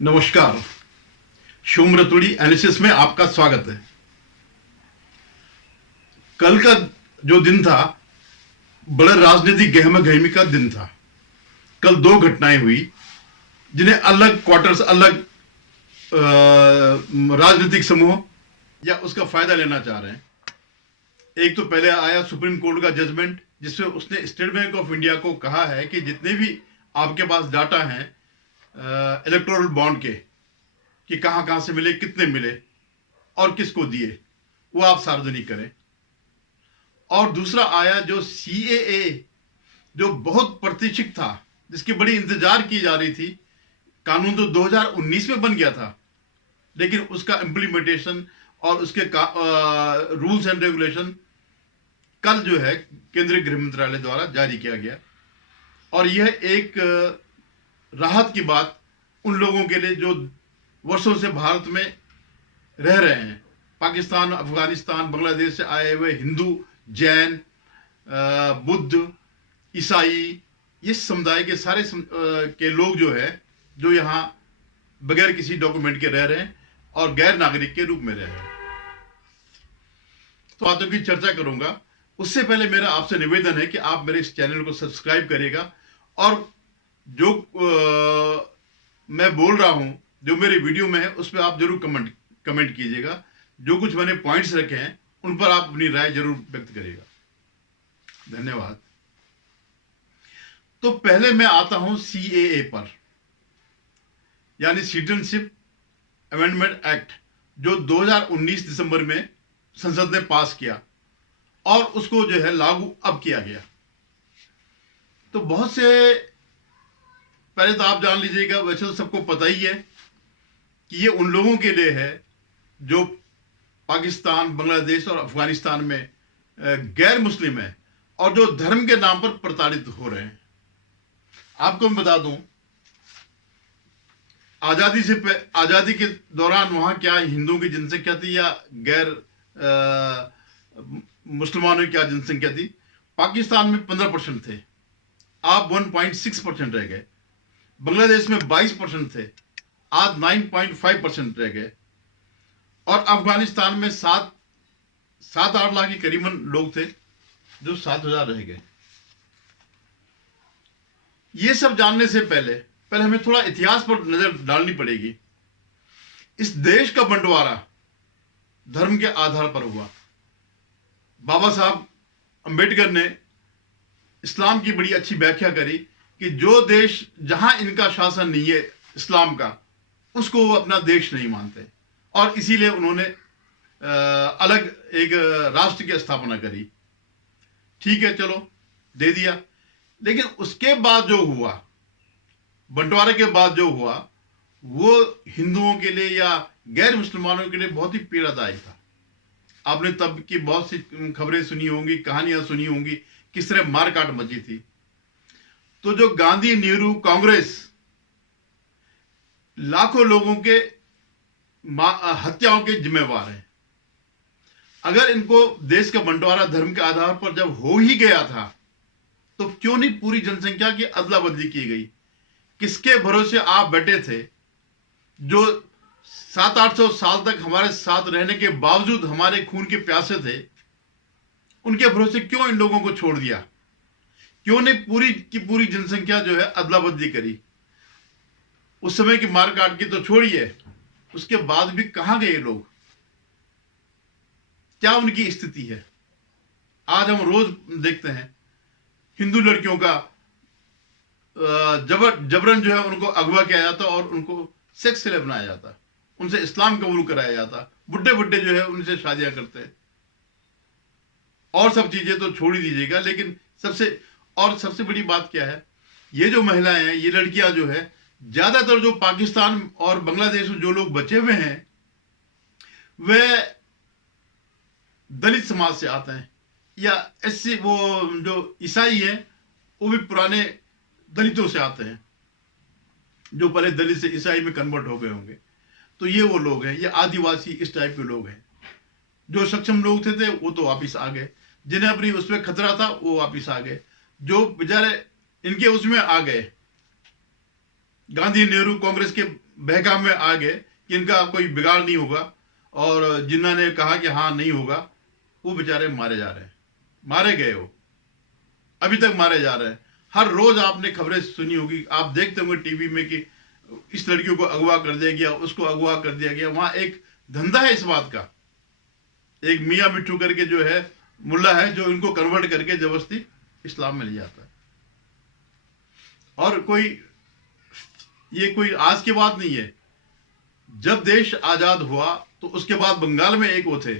नमस्कार। शुभ रतुड़ी एनालिसिस में आपका स्वागत है। कल का जो दिन था बड़ा राजनीतिक गहमा गहमी का दिन था। कल दो घटनाएं हुई जिन्हें अलग क्वार्टर्स, अलग राजनीतिक समूह या उसका फायदा लेना चाह रहे हैं। एक तो पहले आया सुप्रीम कोर्ट का जजमेंट जिसमें उसने स्टेट बैंक ऑफ इंडिया को कहा है कि जितने भी आपके पास डाटा हैं इलेक्टोरल बॉन्ड के कि कहां कहां से मिले, कितने मिले और किसको दिए, वो आप सार्वजनिक करें। और दूसरा आया जो सीएए, जो बहुत प्रतीक्षित था, जिसकी बड़ी इंतजार की जा रही थी। कानून तो 2019 में बन गया था, लेकिन उसका इम्प्लीमेंटेशन और उसके रूल्स एंड रेगुलेशन कल जो है केंद्रीय गृह मंत्रालय द्वारा जारी किया गया। और यह एक राहत की बात उन लोगों के लिए जो वर्षों से भारत में रह रहे हैं। पाकिस्तान, अफगानिस्तान, बांग्लादेश से आए हुए हिंदू, जैन, बुद्ध, ईसाई, इस समुदाय के सारे के लोग जो है, जो यहाँ बगैर किसी डॉक्यूमेंट के रह रहे हैं और गैर नागरिक के रूप में रह रहे हैं। तो बातों की चर्चा करूंगा। उससे पहले मेरा आपसे निवेदन है कि आप मेरे इस चैनल को सब्सक्राइब करिएगा और जो मैं बोल रहा हूं, जो मेरे वीडियो में है, उस पर आप जरूर कमेंट कीजिएगा। जो कुछ मैंने पॉइंट्स रखे हैं उन पर आप अपनी राय जरूर व्यक्त करिएगा। धन्यवाद। तो पहले मैं आता हूं सीएए पर, यानी सिटीजनशिप अमेंडमेंट एक्ट, जो 2019 दिसंबर में संसद ने पास किया और उसको जो है लागू अब किया गया। तो बहुत से, पहले तो आप जान लीजिएगा, वैसे तो सबको पता ही है कि ये उन लोगों के लिए है जो पाकिस्तान, बांग्लादेश और अफगानिस्तान में गैर मुस्लिम है और जो धर्म के नाम पर प्रताड़ित हो रहे हैं। आपको मैं बता दूं, आजादी के दौरान वहां क्या हिंदुओं की जनसंख्या थी या गैर मुसलमानों की क्या जनसंख्या थी? पाकिस्तान में 15% थे, आप 1.6% रह गए। बांग्लादेश में 22% थे, आज 9.5% रह गए। और अफगानिस्तान में 7-8 लाख के करीबन लोग थे, जो 7,000 रह गए। ये सब जानने से पहले हमें थोड़ा इतिहास पर नजर डालनी पड़ेगी। इस देश का बंटवारा धर्म के आधार पर हुआ। बाबा साहब अंबेडकर ने इस्लाम की बड़ी अच्छी व्याख्या करी कि जो देश जहां इनका शासन नहीं है इस्लाम का, उसको वो अपना देश नहीं मानते और इसीलिए उन्होंने अलग एक राष्ट्र की स्थापना करी। ठीक है, चलो दे दिया। लेकिन उसके बाद जो हुआ, बंटवारे के बाद जो हुआ, वो हिंदुओं के लिए या गैर मुसलमानों के लिए बहुत ही पीड़ादायक था। आपने तब की बहुत सी खबरें सुनी होंगी, कहानियां सुनी होंगी, किस तरह मारकाट मची थी। तो जो गांधी, नेहरू, कांग्रेस लाखों लोगों के हत्याओं के जिम्मेवार हैं। अगर इनको देश का बंटवारा धर्म के आधार पर जब हो ही गया था, तो क्यों नहीं पूरी जनसंख्या की अदला बदली की गई? किसके भरोसे आप बैठे थे? जो 700-800 साल तक हमारे साथ रहने के बावजूद हमारे खून के प्यासे थे, उनके भरोसे क्यों इन लोगों को छोड़ दिया? क्यों नहीं पूरी की पूरी जनसंख्या जो है अदला बदली करी? उस समय की मारकाट की तो छोड़िए, उसके बाद भी कहां गए लोग? क्या उनकी स्थिति है? आज हम रोज देखते हैं हिंदू लड़कियों का जबरन जो है उनको अगवा किया जाता और उनको सेक्स स्लेव बनाया जाता, उनसे इस्लाम कबूल कराया जाता, बुड्ढे बुड्ढे जो है उनसे शादियां करते हैं। और सब चीजें तो छोड़ ही दीजिएगा, लेकिन सबसे बड़ी बात क्या है? ये जो महिलाएं हैं, ये लड़कियां जो है, ज्यादातर जो पाकिस्तान और बांग्लादेश में जो लोग बचे हुए हैं, वे दलित समाज से आते हैं या ऐसे वो जो ईसाई हैं, वो भी पुराने दलितों से आते हैं, जो पहले दलित से ईसाई में कन्वर्ट हो गए होंगे। तो ये वो लोग हैं, ये आदिवासी, इस टाइप के लोग हैं। जो सक्षम लोग थे वो तो वापिस आ गए, जिन्हें अपनी उसमें खतरा था वो वापिस आ गए। जो बेचारे इनके उसमें आ गए, गांधी, नेहरू, कांग्रेस के बहकावे में आ गए कि इनका कोई बिगाड़ नहीं होगा, और जिन्होंने कहा कि हाँ नहीं होगा, वो बेचारे मारे जा रहे हैं, मारे गए, वो अभी तक मारे जा रहे हैं। हर रोज आपने खबरें सुनी होगी, आप देखते होंगे टीवी में कि इस लड़कियों को अगवा कर दिया गया, उसको अगवा कर दिया गया। वहां एक धंधा है इस बात का, एक मियां मिट्टू करके जो है मुल्ला है, जो इनको कन्वर्ट करके जबरदस्ती इस्लाम में ले जाता है। और ये कोई आज की बात नहीं है। जब देश आजाद हुआ तो उसके बाद बंगाल में एक वो थे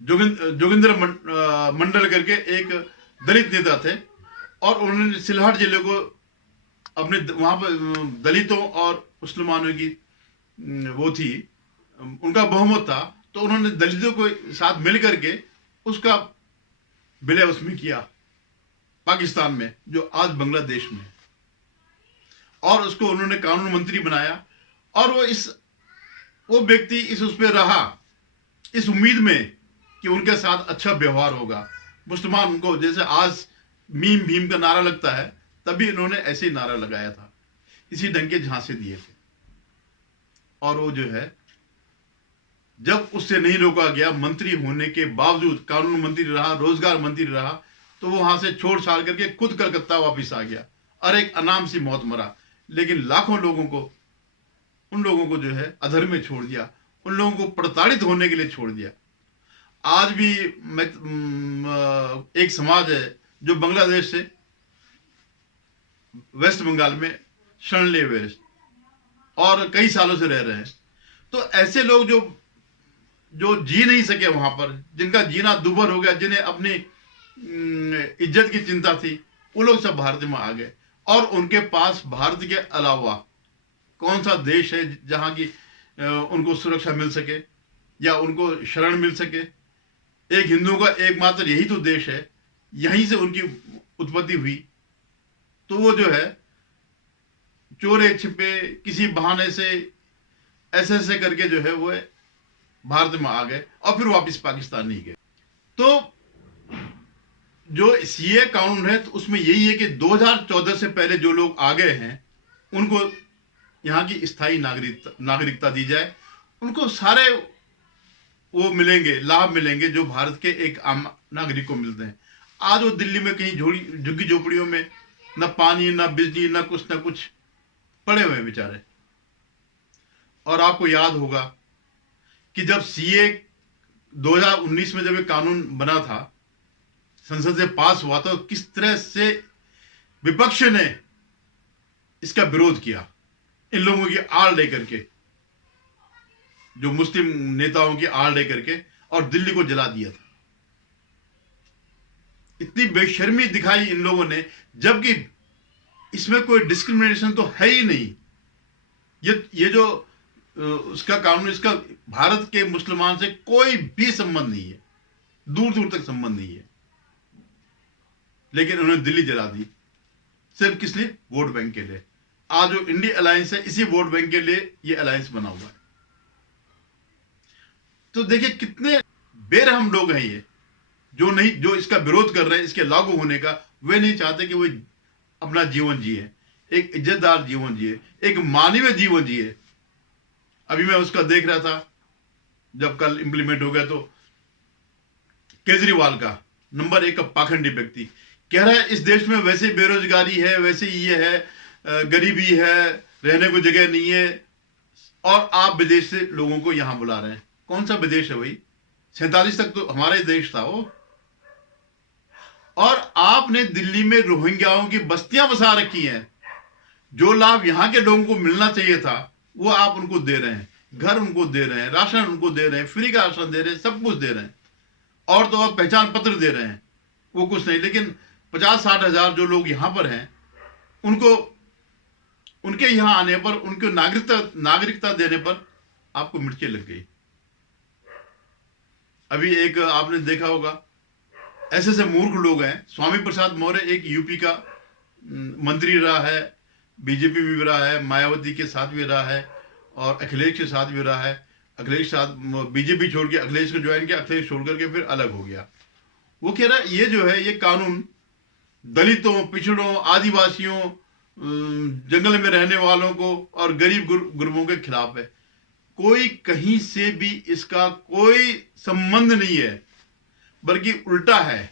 जोगिंदर मंडल करके एक दलित नेता थे, और उन्होंने सिलहट जिले को अपने वहां पर दलितों और मुसलमानों की वो थी, उनका बहुमत था, तो उन्होंने दलितों को साथ मिल करके उसका विलय उसमें किया पाकिस्तान में, जो आज बांग्लादेश में है। और उसको उन्होंने कानून मंत्री बनाया, और वो व्यक्ति उस पर रहा इस उम्मीद में कि उनके साथ अच्छा व्यवहार होगा। मुसलमान उनको, जैसे आज मीम भीम का नारा लगता है, तभी इन्होंने ऐसे ही नारा लगाया था, इसी ढंग के झांसे दिए थे। और वो जो है, जब उससे नहीं रोका गया, मंत्री होने के बावजूद कानून मंत्री रहा, रोजगार मंत्री रहा, तो वो वहां से छोड़ छाड़ करके खुद कलकत्ता वापिस आ गया और एक अनाम सी मौत मरा। लेकिन लाखों लोगों को, उन लोगों को जो है अधर में छोड़ दिया, उन लोगों को प्रताड़ित होने के लिए छोड़ दिया। आज भी एक समाज है जो बांग्लादेश से वेस्ट बंगाल में शरण लिए हुए और कई सालों से रह रहे हैं। तो ऐसे लोग जो जी नहीं सके वहां पर, जिनका जीना दुभर हो गया, जिन्हें अपनी इज्जत की चिंता थी, वो लोग सब भारत में आ गए। और उनके पास भारत के अलावा कौन सा देश है जहां की उनको सुरक्षा मिल सके या उनको शरण मिल सके? एक हिंदुओं का एकमात्र यही तो देश है, यहीं से उनकी उत्पत्ति हुई। तो वो जो है चोरे छिपे किसी बहाने से ऐसे करके जो है वो भारत में आ गए और फिर वापस पाकिस्तान नहीं गए। तो जो सीए कानून है, तो उसमें यही है कि 2014 से पहले जो लोग आ गए हैं उनको यहाँ की स्थायी नागरिकता दी जाए। उनको सारे वो मिलेंगे, लाभ मिलेंगे जो भारत के एक आम नागरिक को मिलते हैं। आज वो दिल्ली में कहीं झुग्गी झोपड़ियों में न पानी न बिजली न कुछ पड़े हुए हैं बेचारे। और आपको याद होगा कि जब सीए 2019 में जब ये कानून बना था, संसद से पास हुआ, तो किस तरह से विपक्ष ने इसका विरोध किया, इन लोगों की आड़ लेकर के, जो मुस्लिम नेताओं की आड़ लेकर के, और दिल्ली को जला दिया था। इतनी बेशर्मी दिखाई इन लोगों ने, जबकि इसमें कोई डिस्क्रिमिनेशन तो है ही नहीं। ये जो उसका कानून, इसका भारत के मुसलमान से कोई भी संबंध नहीं है, दूर दूर तक संबंध नहीं है। लेकिन उन्होंने दिल्ली जला दी, सिर्फ किस लिए? वोट बैंक के लिए। आज जो इंडिया अलायंस है, इसी वोट बैंक के लिए ये अलायंस बना हुआ है। तो देखिए कितने बेरहम लोग हैं ये, जो इसका विरोध कर रहे हैं, इसके लागू होने का। वे नहीं चाहते कि वो अपना जीवन जिए, एक इज्जतदार जीवन जिए, एक मानवीय जीवन जिए। अभी मैं उसका देख रहा था, जब कल इंप्लीमेंट हो गया, तो केजरीवाल का नंबर 1 का पाखंडी व्यक्ति कह रहा है इस देश में वैसे बेरोजगारी है, वैसे ये है, गरीबी है, रहने को जगह नहीं है, और आप विदेश से लोगों को यहां बुला रहे हैं। कौन सा विदेश है भाई? 47 तक तो हमारा ही देश था वो। और आपने दिल्ली में रोहिंग्याओं की बस्तियां बसा रखी हैं। जो लाभ यहां के लोगों को मिलना चाहिए था, वो आप उनको दे रहे हैं, घर उनको दे रहे हैं, राशन उनको दे रहे हैं, फ्री का राशन दे रहे हैं, सब कुछ दे रहे हैं, और तो और पहचान पत्र दे रहे हैं, वो कुछ नहीं। लेकिन 50-60 हजार जो लोग यहां पर हैं, उनको उनके यहां आने पर, उनको नागरिकता देने पर आपको मिर्ची लग गई। अभी एक आपने देखा होगा, ऐसे मूर्ख लोग हैं। स्वामी प्रसाद मौर्य एक यूपी का मंत्री रहा है, बीजेपी में भी रहा है, मायावती के साथ भी रहा है, और अखिलेश के साथ भी रहा है। अखिलेश साथ बीजेपी छोड़ के अखिलेश को ज्वाइन किया, अखिलेश छोड़ करके फिर अलग हो गया। वो कह रहा है ये जो है ये कानून दलितों, पिछड़ों, आदिवासियों, जंगल में रहने वालों को और गरीब गुरबों के खिलाफ है। कोई कहीं से भी इसका कोई संबंध नहीं है, बल्कि उल्टा है।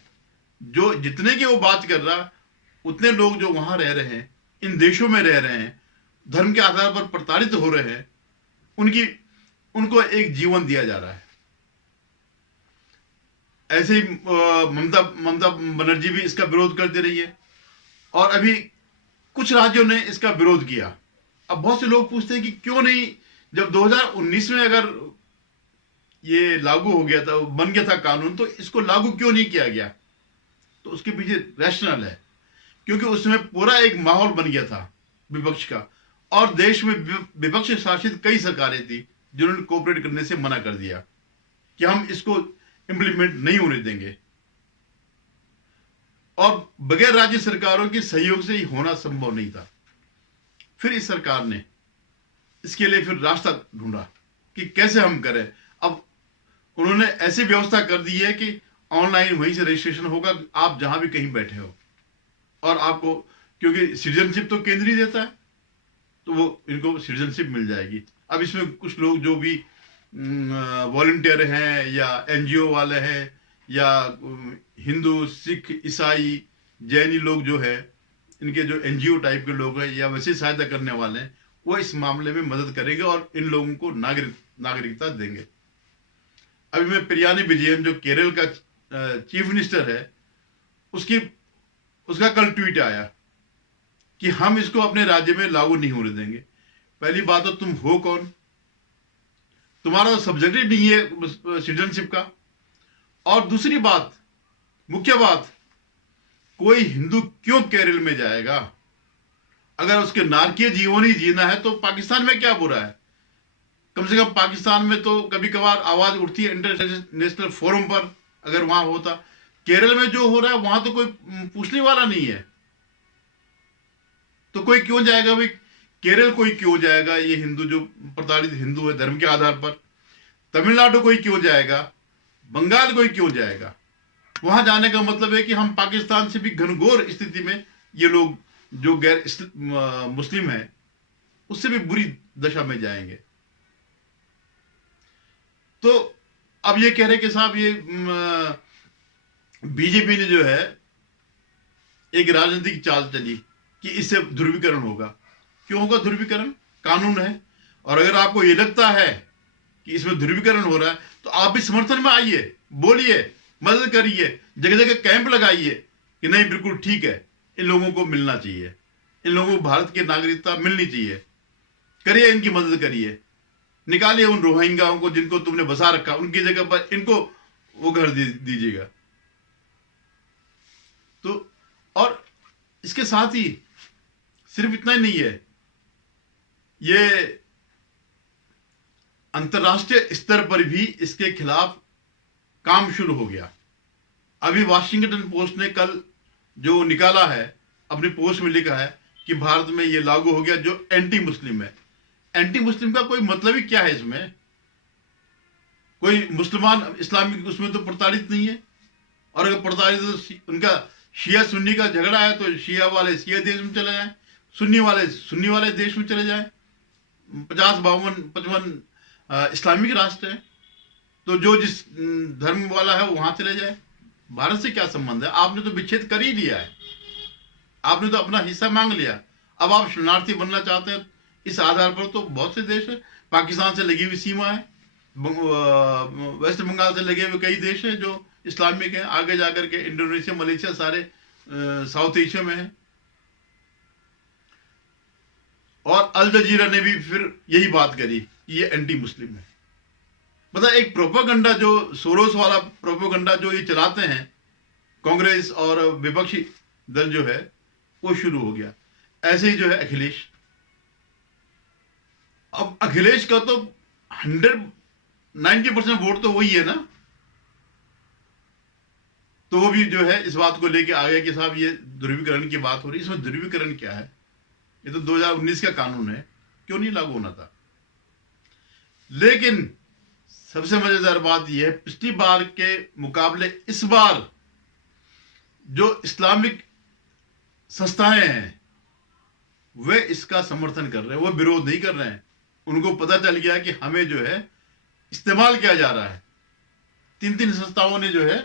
जो जितने की वो बात कर रहा, उतने लोग जो वहां रह रहे हैं, इन देशों में रह रहे हैं, धर्म के आधार पर प्रताड़ित हो रहे हैं, उनको एक जीवन दिया जा रहा है। ऐसे ही ममता बनर्जी भी इसका विरोध करती रही है, और अभी कुछ राज्यों ने इसका विरोध किया। अब बहुत से लोग पूछते हैं कि क्यों नहीं, जब 2019 में अगर ये लागू हो गया था, बन गया था कानून, तो इसको लागू क्यों नहीं किया गया? तो उसके पीछे रैशनल है, क्योंकि उसमें पूरा एक माहौल बन गया था विपक्ष का, और देश में विपक्ष शासित कई सरकारें थी जिन्होंने कोऑपरेट करने से मना कर दिया कि हम इसको इंप्लीमेंट नहीं होने देंगे, और बगैर राज्य सरकारों के सहयोग से ही होना संभव नहीं था। फिर इस सरकार ने इसके लिए फिर रास्ता ढूंढा कि कैसे हम करें। अब उन्होंने ऐसी व्यवस्था कर दी है कि ऑनलाइन वहीं से रजिस्ट्रेशन होगा, आप जहां भी कहीं बैठे हो, और आपको, क्योंकि सिटीजनशिप तो केंद्र ही देता है, तो वो इनको सिटीजनशिप मिल जाएगी। अब इसमें कुछ लोग जो भी वॉलंटियर हैं या एनजीओ वाले हैं या हिंदू, सिख, ईसाई, जैनी लोग जो है, इनके जो एनजीओ टाइप के लोग हैं या वैसे सहायता करने वाले हैं, वो इस मामले में मदद करेंगे और इन लोगों को नागरिकता देंगे। अभी मैं पिरियानी विजयन, जो केरल का चीफ मिनिस्टर है, उसका कल ट्वीट आया कि हम इसको अपने राज्य में लागू नहीं होने देंगे। पहली बात तो तुम हो कौन? तुम्हारा तो सब्जेक्ट ही नहीं है सिटीजनशिप का। और दूसरी बात, मुख्य बात, कोई हिंदू क्यों केरल में जाएगा? अगर उसके नारकीय जीवन ही जीना है तो पाकिस्तान में क्या बुरा है? कम से कम पाकिस्तान में तो कभी कभार आवाज उठती है इंटरनेशनल फोरम पर, अगर वहां होता। केरल में जो हो रहा है वहां तो कोई पूछने वाला नहीं है, तो कोई क्यों जाएगा भाई? केरल कोई क्यों जाएगा? ये हिंदू जो प्रताड़ित हिंदू है धर्म के आधार पर। तमिलनाडु कोई क्यों जाएगा? बंगाल कोई क्यों जाएगा? वहां जाने का मतलब है कि हम पाकिस्तान से भी घनघोर स्थिति में, ये लोग जो गैर मुस्लिम है, उससे भी बुरी दशा में जाएंगे। तो अब ये कह रहे कि साहब, ये बीजेपी ने जो है एक राजनीतिक चाल चली कि इससे ध्रुवीकरण होगा। क्यों होगा ध्रुवीकरण? कानून है, और अगर आपको ये लगता है कि इसमें ध्रुवीकरण हो रहा है तो आप भी समर्थन में आइए, बोलिए, मदद करिए, जगह जगह कैंप लगाइए कि नहीं बिल्कुल ठीक है, इन लोगों को मिलना चाहिए, इन लोगों को भारत की नागरिकता मिलनी चाहिए, करिए, इनकी मदद करिए, निकालिए उन रोहिंग्याओं को जिनको तुमने बसा रखा, उनकी जगह पर इनको वो घर दीजिएगा। तो और इसके साथ ही सिर्फ इतना ही नहीं है, ये अंतर्राष्ट्रीय स्तर पर भी इसके खिलाफ काम शुरू हो गया। अभी वाशिंगटन पोस्ट ने कल जो निकाला है, अपनी पोस्ट में लिखा है कि भारत में ये लागू हो गया, जो एंटी मुस्लिम है। एंटी मुस्लिम का कोई मतलब ही क्या है? इसमें कोई मुसलमान इस्लामिक उसमें तो प्रताड़ित नहीं है, और अगर प्रताड़ित तो उनका शिया सुन्नी का झगड़ा है तो शिया वाले शिया देश में चले जाएं, सुन्नी वाले देश में चले जाएं। 50, 52, 55 इस्लामिक राष्ट्र है, तो जो जिस धर्म वाला है वो वहां चले जाए। भारत से क्या संबंध है? आपने तो विच्छेद कर ही लिया है, आपने तो अपना हिस्सा मांग लिया। अब आप शरणार्थी बनना चाहते हैं, इस आधार पर तो बहुत से देश है, पाकिस्तान से लगी हुई सीमा है, वेस्ट बंगाल से लगे हुए कई देश हैं जो इस्लामिक हैं, आगे जाकर के इंडोनेशिया, मलेशिया सारे साउथ एशिया में है। और अल जजीरा ने भी फिर यही बात करी कि ये एंटी मुस्लिम है। मतलब एक प्रोपेगेंडा, जो सोरोस वाला प्रोपेगेंडा जो ये चलाते हैं कांग्रेस और विपक्षी दल जो है, वो शुरू हो गया। ऐसे ही जो है अखिलेश, अब अखिलेश का तो 90% वोट तो वही है ना, तो वो भी जो है इस बात को लेके आ गया कि साहब ये ध्रुवीकरण की बात हो रही है। इसमें ध्रुवीकरण क्या है? ये तो 2019 का कानून है, क्यों नहीं लागू होना था? लेकिन सबसे मजेदार बात यह है, पिछली बार के मुकाबले इस बार जो इस्लामिक संस्थाएं हैं वे इसका समर्थन कर रहे हैं, वो विरोध नहीं कर रहे हैं। उनको पता चल गया कि हमें जो है इस्तेमाल किया जा रहा है। 3 संस्थाओं ने जो है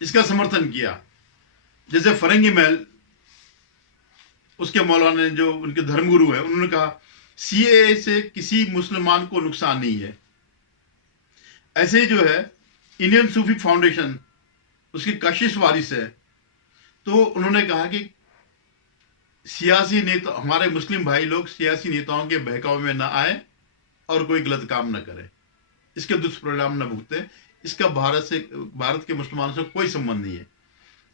इसका समर्थन किया। जैसे फरंगी महल, उसके मौलाना ने, जो उनके धर्मगुरु है, उन्होंने कहा सीएए से किसी मुसलमान को नुकसान नहीं है। ऐसे ही जो है इंडियन सूफी फाउंडेशन, उसकी कशिश वारिस है, तो उन्होंने कहा कि सियासी नेता, हमारे मुस्लिम भाई लोग सियासी नेताओं के बहकावे में ना आए और कोई गलत काम ना करे, इसके दुष्परिणाम न भुगते। इसका भारत के मुसलमानों से कोई संबंध नहीं है।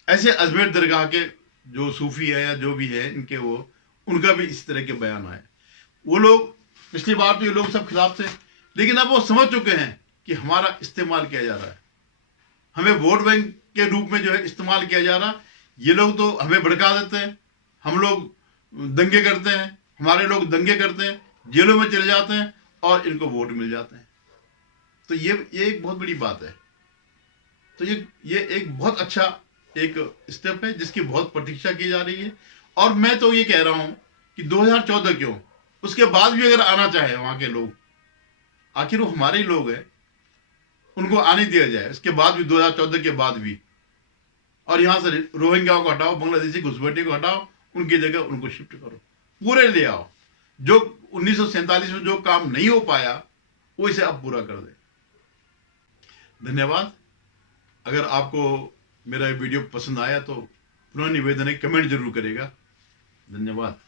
ऐसे अजमेर दरगाह के जो सूफी है या जो भी है इनके, वो उनका भी इस तरह के बयान आए। वो लोग, पिछली बार तो ये लोग सब खिलाफ थे, लेकिन अब वो समझ चुके हैं कि हमारा इस्तेमाल किया जा रहा है, हमें वोट बैंक के रूप में जो है इस्तेमाल किया जा रहा। ये लोग तो हमें भड़का देते हैं, हम लोग दंगे करते हैं, हमारे लोग दंगे करते हैं, जेलों में चले जाते हैं और इनको वोट मिल जाते हैं। तो ये एक बहुत बड़ी बात है। तो ये एक बहुत अच्छा एक स्टेप है जिसकी बहुत प्रतीक्षा की जा रही है। और मैं तो ये कह रहा हूं कि 2014 क्यों, उसके बाद भी अगर आना चाहे वहां के लोग, आखिर वो हमारे ही लोग हैं, उनको आने दिया जाए उसके बाद भी, 2014 के बाद भी। और यहां से रोहिंग्याओं को हटाओ, बांग्लादेशी घुसपैठियों को हटाओ, उनकी जगह उनको शिफ्ट करो, पूरे ले आओ। जो 1947 में जो काम नहीं हो पाया वो इसे अब पूरा कर दे। धन्यवाद। अगर आपको मेरा वीडियो पसंद आया तो पुनः निवेदन है, कमेंट जरूर करेगा। धन्यवाद।